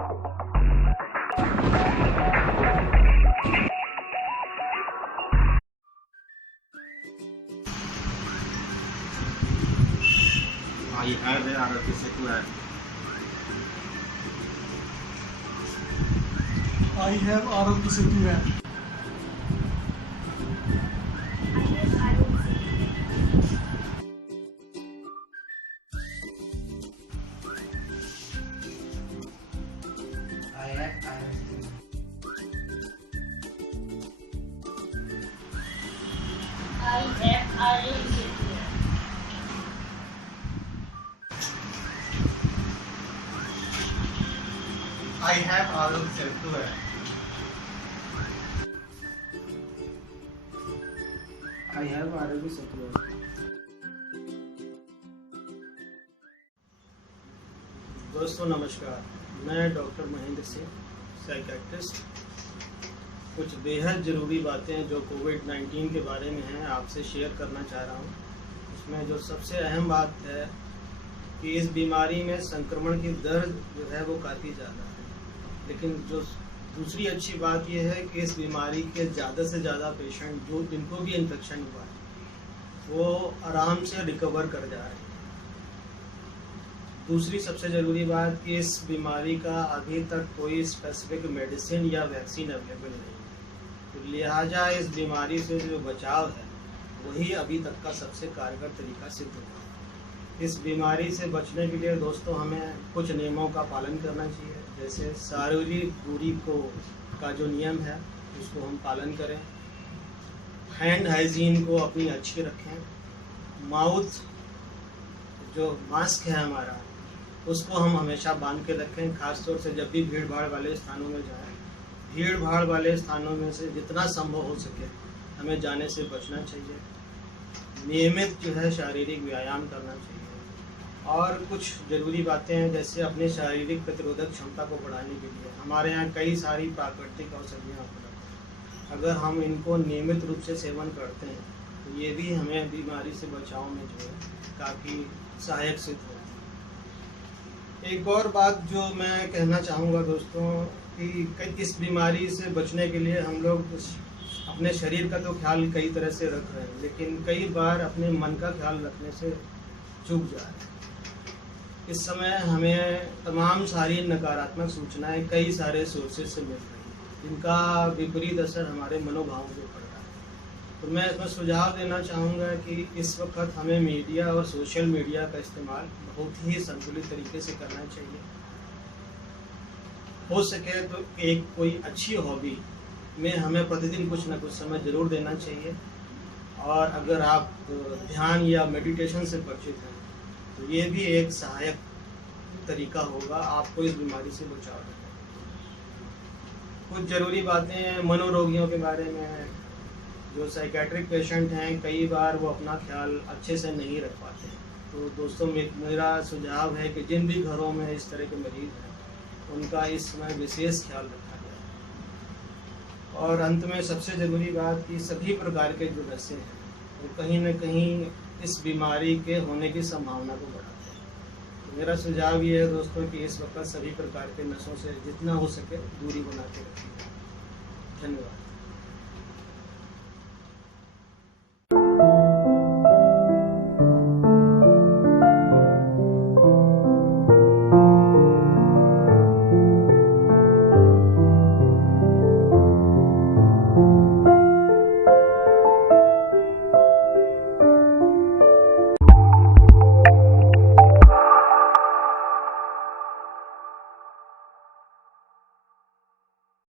I have an Aroggya Setu app. I have Aroggya Setu app. I have Aroggya. I have Aroggya. I have Aroggya Setu app. I have Aroggya Setu app. दोस्तों नमस्कार, मैं doctor Mahendra Singh, psychiatrist. कुछ बेहद ज़रूरी बातें जो कोविड-19 के बारे में हैं आपसे शेयर करना चाह रहा हूँ। इसमें जो सबसे अहम बात है कि इस बीमारी में संक्रमण की दर जो है वो काफ़ी ज़्यादा है, लेकिन जो दूसरी अच्छी बात यह है कि इस बीमारी के ज़्यादा से ज़्यादा पेशेंट जो जिनको भी इन्फेक्शन हुआ है वो आराम से रिकवर कर जा रहे हैं। दूसरी सबसे ज़रूरी बात कि इस बीमारी का अभी तक कोई स्पेसिफिक मेडिसिन या वैक्सीन अवेलेबल नहीं है, तो लिहाजा इस बीमारी से जो बचाव है वही अभी तक का सबसे कारगर तरीका सिद्ध हुआ है। इस बीमारी से बचने के लिए दोस्तों हमें कुछ नियमों का पालन करना चाहिए, जैसे शारीरिक दूरी का जो नियम है उसको हम पालन करें, हैंड हाइजीन को अपनी अच्छी रखें, माउथ जो मास्क है हमारा उसको हम हमेशा बांध के रखें, खासतौर से जब भी भीड़ भाड़ वाले स्थानों में जाएं। भीड़ भाड़ वाले स्थानों में से जितना संभव हो सके हमें जाने से बचना चाहिए। नियमित जो है शारीरिक व्यायाम करना चाहिए। और कुछ ज़रूरी बातें हैं, जैसे अपने शारीरिक प्रतिरोधक क्षमता को बढ़ाने के लिए हमारे यहाँ कई सारी प्राकृतिक औषधियाँ उपलब्ध हैं। अगर हम इनको नियमित रूप से सेवन करते हैं तो ये भी हमें बीमारी से बचाव में जो है काफ़ी सहायक सिद्ध होती है। एक और बात जो मैं कहना चाहूँगा दोस्तों कि इस बीमारी से बचने के लिए हम लोग अपने शरीर का तो ख्याल कई तरह से रख रहे हैं, लेकिन कई बार अपने मन का ख्याल रखने से चूक जा रहे हैं। इस समय हमें तमाम सारी नकारात्मक सूचनाएं कई सारे सोर्सेज से मिल रही हैं, जिनका विपरीत असर हमारे मनोभावों पर पड़ रहा है। तो मैं इसमें सुझाव देना चाहूँगा कि इस वक्त हमें मीडिया और सोशल मीडिया का इस्तेमाल बहुत ही संतुलित तरीके से करना चाहिए। हो सके तो एक कोई अच्छी हॉबी में हमें प्रतिदिन कुछ न कुछ समय ज़रूर देना चाहिए। और अगर आप ध्यान या मेडिटेशन से परिचित हैं तो ये भी एक सहायक तरीका होगा आपको इस बीमारी से बचाव रखने। कुछ ज़रूरी बातें मनोरोगियों के बारे में हैं। जो साइकियाट्रिक पेशेंट हैं कई बार वो अपना ख्याल अच्छे से नहीं रख पाते हैं, तो दोस्तों मेरा सुझाव है कि जिन भी घरों में इस तरह के मरीज़ हैं उनका इस समय विशेष ख्याल रखा जाए। और अंत में सबसे ज़रूरी बात कि सभी प्रकार के जो नशे हैं वो कहीं न कहीं इस बीमारी के होने की संभावना को बढ़ाते हैं। तो मेरा सुझाव ये है दोस्तों कि इस वक्त सभी प्रकार के नशों से जितना हो सके दूरी बना के रखिए। धन्यवाद।